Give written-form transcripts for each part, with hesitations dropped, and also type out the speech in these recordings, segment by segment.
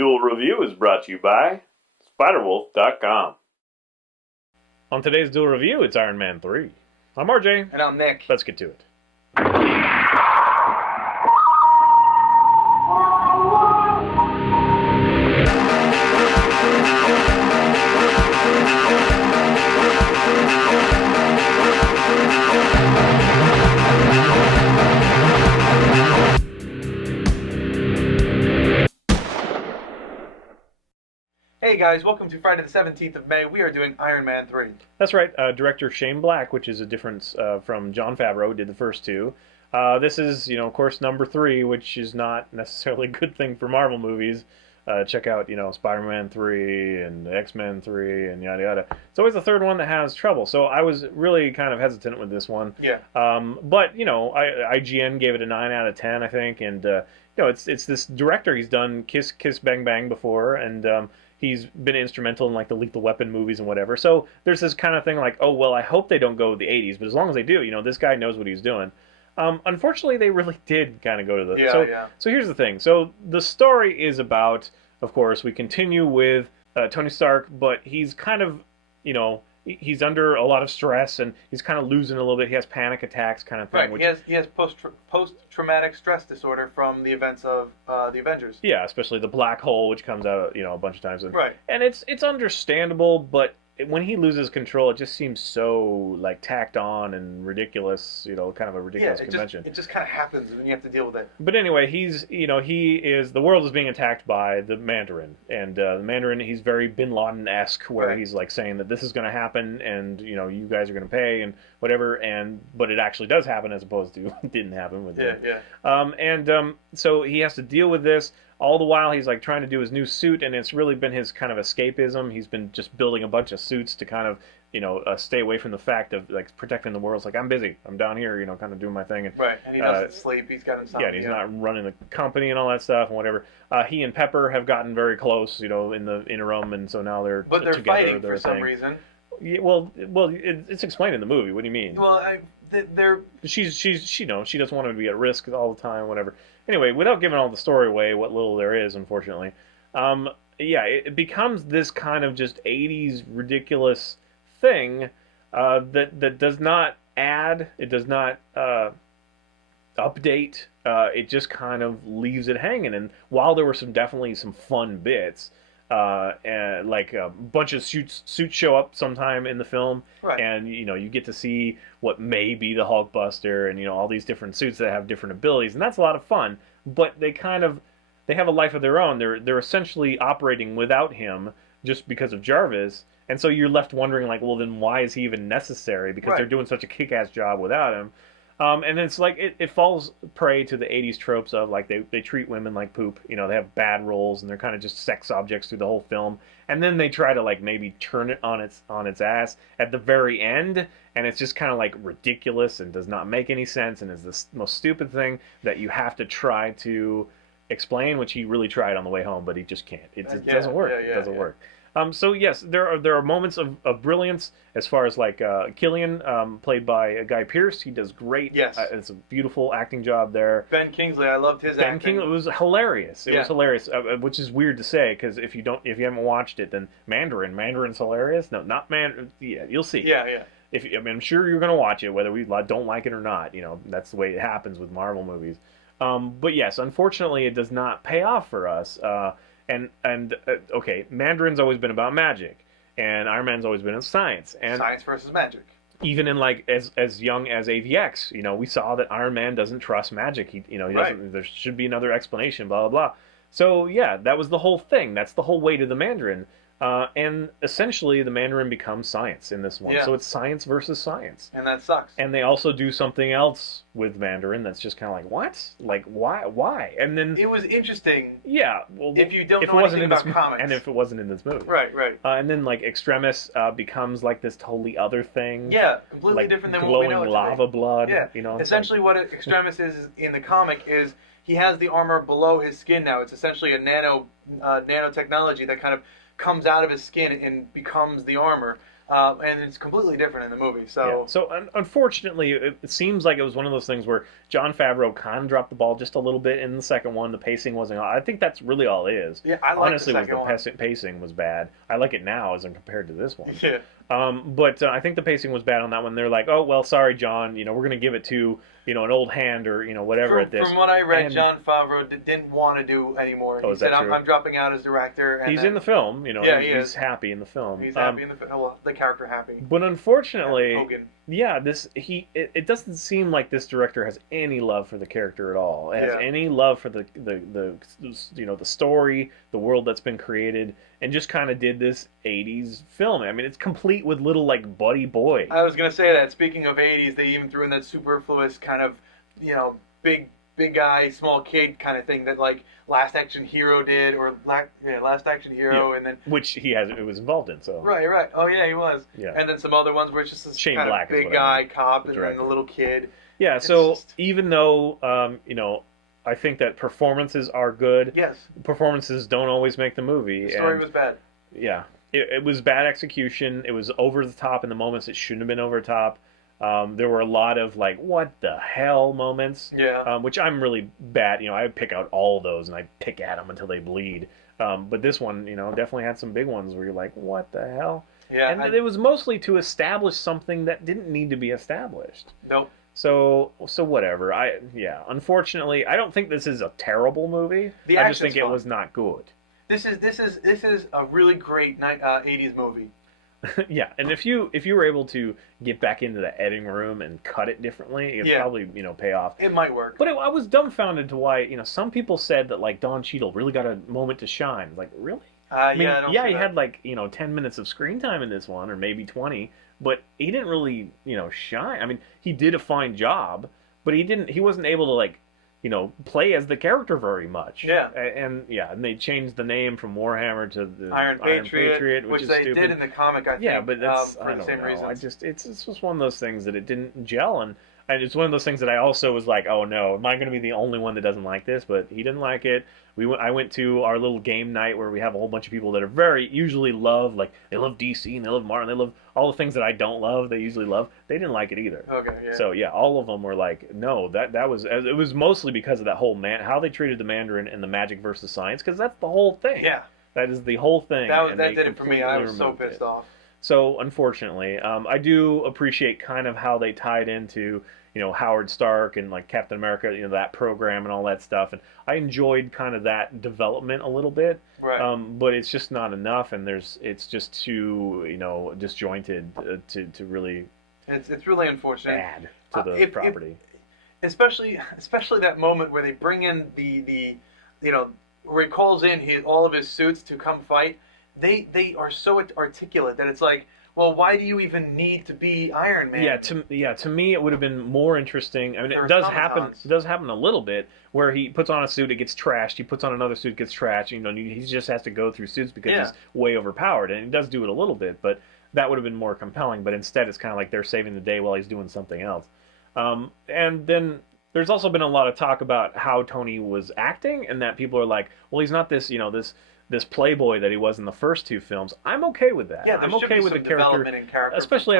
Duel Review is brought to you by SpiderWolf.com. On today's Duel Review, it's Iron Man 3. I'm RJ. And I'm Nick. Let's get to it. Hey guys, welcome to Friday the 17th of May. We are doing Iron Man 3. That's right. Director Shane Black, which is a difference from Jon Favreau, who did the first two. This is, of course, number 3, which is not necessarily a good thing for Marvel movies. Check out, Spider-Man 3 and X-Men 3 and yada yada. It's always the third one that has trouble. So I was really kind of hesitant with this one. Yeah. But, IGN gave it a 9 out of 10, I think. And, it's this director. He's done Kiss Kiss Bang Bang before, and he's been instrumental in, like, the Lethal Weapon movies and whatever. So there's this kind of thing like, oh, well, I hope they don't go with the 80s. But as long as they do, this guy knows what he's doing. Unfortunately, they really did kind of go to the... So here's the thing. So the story is about, of course, we continue with Tony Stark, but he's kind of, he's under a lot of stress, and he's kind of losing a little bit. He has panic attacks kind of thing. Right, he has post-traumatic stress disorder from the events of the Avengers. Yeah, especially the black hole, which comes out, a bunch of times. Right. And it's understandable, but when he loses control, it just seems so, like, tacked on and ridiculous, kind of a ridiculous convention. It just kind of happens when you have to deal with it. But anyway, the world is being attacked by the Mandarin. And the Mandarin, he's very Bin Laden-esque, where he's, like, saying that this is going to happen, and, you guys are going to pay, and whatever, but it actually does happen, as opposed to it didn't happen with him. So he has to deal with this. All the while, he's like trying to do his new suit, and it's really been his kind of escapism. He's been just building a bunch of suits to kind of, stay away from the fact of, like, protecting the world. It's like, I'm busy. I'm down here, kind of doing my thing. And, and he doesn't sleep. He's got insomnia. Yeah, and he's not running the company and all that stuff and whatever. He and Pepper have gotten very close, in the interim, and so now they're But they're together, fighting for some reason. Yeah, it's explained in the movie. What do you mean? Well, she doesn't want him to be at risk all the time, whatever. Anyway, without giving all the story away, what little there is, unfortunately, it becomes this kind of just 80s ridiculous thing that does not add, it does not update, it just kind of leaves it hanging. And while there were definitely some fun bits, and like a bunch of suits show up sometime in the film, and you get to see what may be the Hulkbuster, and all these different suits that have different abilities, and that's a lot of fun. But they have a life of their own. They're essentially operating without him just because of Jarvis, and so you're left wondering, like, well, then why is he even necessary? Because they're doing such a kick-ass job without him. And it's like it falls prey to the 80s tropes of, like, they treat women like poop. They have bad roles, and they're kind of just sex objects through the whole film. And then they try to, like, maybe turn it on its ass at the very end, and it's just kind of, like, ridiculous and does not make any sense, and is the most stupid thing that you have to try to explain, which he really tried on the way home, but he just can't. It doesn't work. It doesn't work. So yes, there are moments of brilliance as far as, like, Killian, played by Guy Pearce. He does great. Yes, it's a beautiful acting job there. Ben Kingsley, I loved his acting. Ben Kingsley, it was hilarious. It was hilarious, which is weird to say, because if you haven't watched it, then Mandarin's hilarious. No, not Mandarin. Yeah, you'll see. Yeah. I'm sure you're going to watch it, whether we don't like it or not. That's the way it happens with Marvel movies. But yes, unfortunately, it does not pay off for us. Okay, Mandarin's always been about magic, and Iron Man's always been in science. And science versus magic. Even in, like, as young as AVX, we saw that Iron Man doesn't trust magic. He doesn't. There should be another explanation. Blah blah blah. So yeah, that was the whole thing. That's the whole weight of the Mandarin. And essentially, the Mandarin becomes science in this one. Yeah. So it's science versus science. And that sucks. And they also do something else with Mandarin that's just kind of like, what? Like, why? And then... It was interesting. Yeah. Well, if you don't know anything about comics. And if it wasn't in this movie. Right. And then, like, Extremis becomes, like, this totally other thing. Yeah, completely different than what we know. Glowing lava blood. Yeah. Essentially, what Extremis is in the comic is he has the armor below his skin now. It's essentially a nanotechnology that kind of comes out of his skin and becomes the armor. and it's completely different in the movie. So, Unfortunately, it seems like it was one of those things where Jon Favreau kind of dropped the ball just a little bit in the second one. The pacing wasn't. I think that's really all it is. Yeah, I like honestly, the second one. Pacing was bad. I like it now as compared to this one. Yeah. But I think the pacing was bad on that one. They're like, oh well, sorry, John. We're going to give it to an old hand or whatever at this. From what I read, Jon Favreau didn't want to do anymore. He said, I'm dropping out as director. And he's in the film. Yeah, he's happy in the film. He's happy in the film. Well, the character happy. But unfortunately, Hogan. Yeah, it doesn't seem like this director has any love for the character at all. It has any love for the story, the world that's been created, and just kind of did this 80s film. I mean, it's complete with little like buddy boy. I was gonna say that. Speaking of 80s, they even threw in that superfluous kind of big guy, small kid kind of thing that like Last Action Hero did, or Last Action Hero, and then which it was involved in. So right. Oh yeah, he was. Yeah. And then some other ones where it's just this Shane kind Black of big guy cop, and then the little kid. Yeah. So even though I think that performances are good. Yes. Performances don't always make the movie. The story was bad. Yeah. It was bad execution. It was over the top in the moments it shouldn't have been over the top. There were a lot of like, what the hell moments. Yeah. Which I'm really bad. I pick out all those and I pick at them until they bleed. But this one, definitely had some big ones where you're like, what the hell? Yeah. And it was mostly to establish something that didn't need to be established. Nope. So whatever. Unfortunately, I don't think this is a terrible movie. I just think it was not good. This is a really great 80s movie. Yeah, and if you were able to get back into the editing room and cut it differently, it'd probably pay off. It might work. But I was dumbfounded to why some people said that like Don Cheadle really got a moment to shine. Like really? He had like 10 minutes of screen time in this one, or maybe 20, but he didn't really shine. I mean, he did a fine job, but he wasn't able to like play as the character very much. Yeah. And they changed the name from Warhammer to the Iron Patriot, which is they stupid. did in the comic, I think. Yeah, but that's for the same reasons. It's just one of those things that it didn't gel, and it's one of those things that I also was like, oh no, am I going to be the only one that doesn't like this? But he didn't like it. I went to our little game night where we have a whole bunch of people that are usually love, like they love DC and they love Marvel, and they love all the things that I don't love. They usually love. They didn't like it either. Okay. Yeah. So yeah, all of them were like, no, that was it was mostly because of that whole how they treated the Mandarin and the magic versus science, because that's the whole thing. Yeah. That is the whole thing. That did it for me. I was so pissed off. So unfortunately, I do appreciate kind of how they tied into Howard Stark and like Captain America, that program and all that stuff, and I enjoyed kind of that development a little bit. Right. But it's just not enough, and it's just too disjointed to really. It's really unfortunate. Add to the property. Especially that moment where they bring in the where he calls in all of his suits to come fight. They are so articulate that it's like, well, why do you even need to be Iron Man? To me, it would have been more interesting. I mean, it does happen a little bit where he puts on a suit, it gets trashed. He puts on another suit, it gets trashed. He just has to go through suits because he's way overpowered, and he does do it a little bit. But that would have been more compelling. But instead, it's kind of like they're saving the day while he's doing something else. And then there's also been a lot of talk about how Tony was acting, and that people are like, well, he's not this this playboy that he was in the first two films. I'm okay with that. Yeah, I'm okay with the character, especially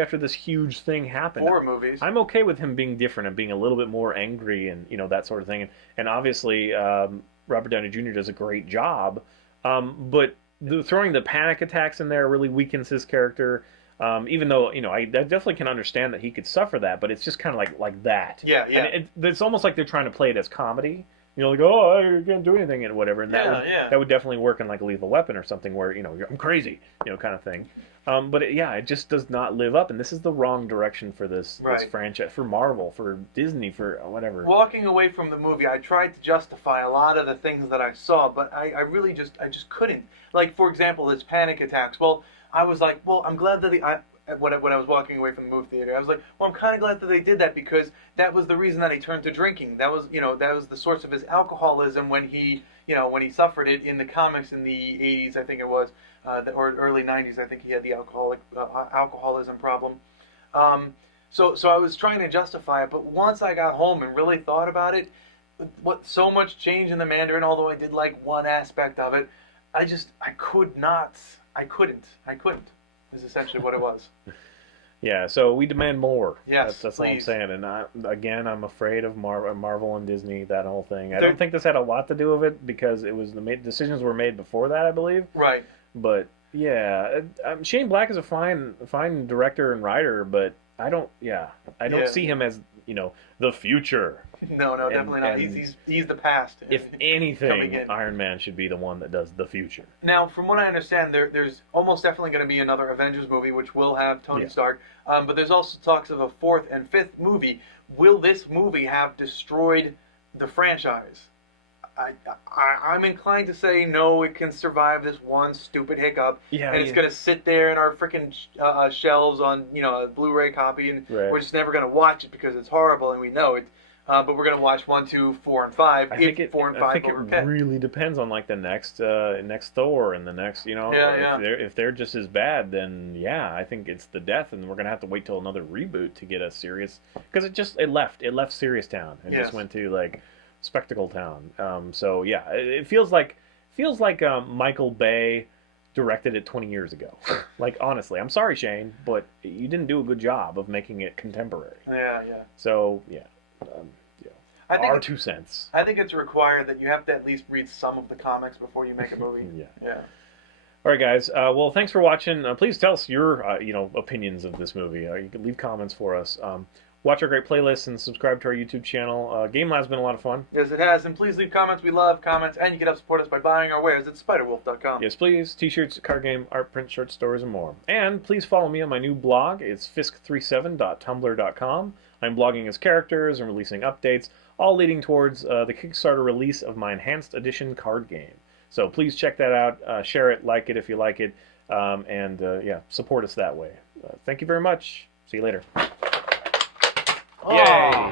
after this huge thing happened. 4 movies. I'm okay with him being different and being a little bit more angry and that sort of thing. And obviously, Robert Downey Jr. does a great job. But throwing the panic attacks in there really weakens his character. Even though I definitely can understand that he could suffer that, but it's just kind of like that. Yeah. And it's almost like they're trying to play it as comedy. Like, oh, I can't do anything and whatever. And that would definitely work in like a Lethal Weapon or something where, I'm crazy, kind of thing. But it just does not live up. And this is the wrong direction for this franchise, for Marvel, for Disney, for whatever. Walking away from the movie, I tried to justify a lot of the things that I saw, but I really just couldn't. Like, for example, his panic attacks. Well, I was like, well, I'm glad that when I was walking away from the movie theater, I was like, well, I'm kind of glad that they did that, because that was the reason that he turned to drinking. That was the source of his alcoholism when he suffered it in the comics in the 80s, I think it was, or early 90s. I think he had the alcoholism problem. So I was trying to justify it, but once I got home and really thought about it, what so much change in the Mandarin, although I did like one aspect of it, I couldn't. Is essentially what it was. Yeah, so we demand more. Yes, that's all I'm please. saying. And again, I'm afraid of Marvel and Disney, that whole thing. I They're- don't think this had a lot to do with it because it was decisions were made before that, I believe. Right. But yeah, Shane Black is a fine director and writer, but I don't see him as the future. No, definitely not. He's the past. If anything, Iron Man should be the one that does the future. Now, from what I understand, there's almost definitely going to be another Avengers movie, which will have Tony Stark. But there's also talks of a fourth and fifth movie. Will this movie have destroyed the franchise? I'm inclined to say no. It can survive this one stupid hiccup, and it's going to sit there in our freaking shelves on a Blu-ray copy, and we're just never going to watch it because it's horrible, and we know it. But we're going to watch 1, 2, 4, and 5. I think it really depends on like the next Thor and the next If they're just as bad, then I think it's the death, and we're going to have to wait till another reboot to get a serious, because it left Serious Town and just went to like Spectacle Town. So yeah, it feels like Michael Bay directed it 20 years ago. Like, honestly, I'm sorry, Shane, but you didn't do a good job of making it contemporary. Yeah. So I think our 2 cents. I think it's required that you have to at least read some of the comics before you make a movie. Yeah. All right, guys. Well, thanks for watching. Please tell us your opinions of this movie. You can leave comments for us. Watch our great playlists and subscribe to our YouTube channel. Game Lab's been a lot of fun. Yes, it has. And please leave comments. We love comments. And you can help support us by buying our wares at spiderwolf.com. Yes, please. T-shirts, card game, art print, short stories, and more. And please follow me on my new blog. It's fisk37.tumblr.com. I'm blogging as characters and releasing updates, all leading towards the Kickstarter release of my Enhanced Edition card game. So please check that out. Share it, like it if you like it, and support us that way. Thank you very much. See you later. Yay! I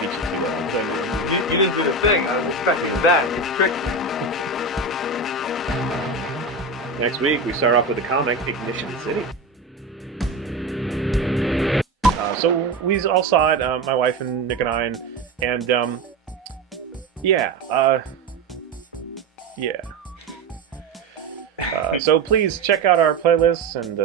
beat you to that. You didn't do the thing. I was expecting that. You tricked me. Next week, we start off with the comic Ignition City. So we all saw it, my wife and Nick and I, and so please check out our playlists and